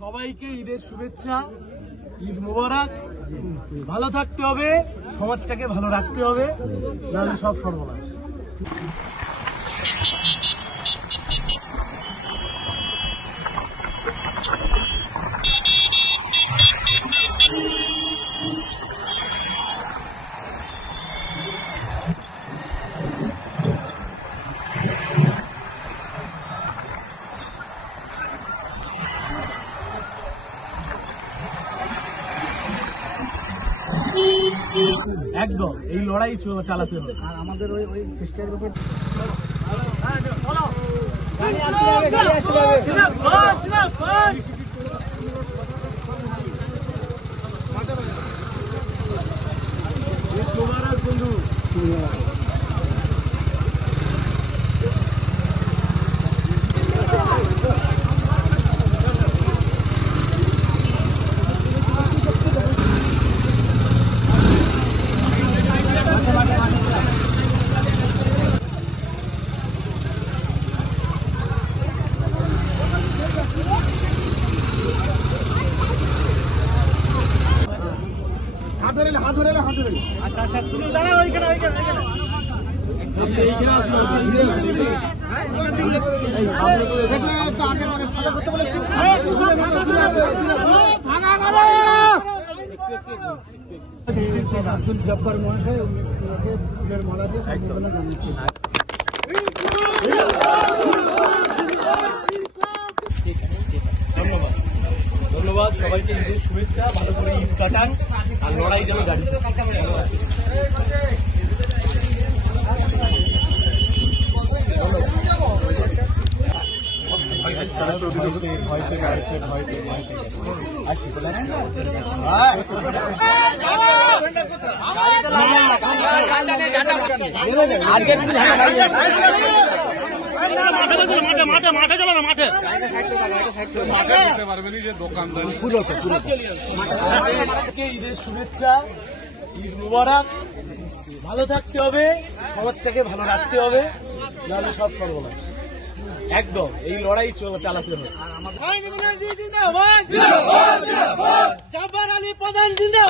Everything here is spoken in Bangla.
সবাইকে ঈদের শুভেচ্ছা, ঈদ মোবারক। ভালো থাকতে হবে, সমাজটাকে ভালো রাখতে হবে, নাহলে সব সর্বনাশ। একদম এই লড়াই চালাতে হবে। আর আমাদের ওই চেষ্টার ব্যাপার বন্ধু। আচ্ছা আচ্ছা, তুমি দাঁড়াও ওইখানে আব্দুল জব্বার মহাশয় ফুলের মালা দিয়ে সম্বোধনা জানাচ্ছি। ধন্যবাদ সবাইকে, ঈদের শুভেচ্ছা। ভালো করে ঈদ কাটান, আর লড়াই যেন গাড়ি। মাঠে চলো না, মাঠে ঈদের শুভেচ্ছা, ঈদ মুবারক। ভালো থাকতে হবে, সমাজটাকে ভালো রাখতে হবে, নাহলে সব সর্বনাশ। একদম এই লড়াই চালাতে হবে। জব্বার আলী প্রধান জিন্দাবাদ।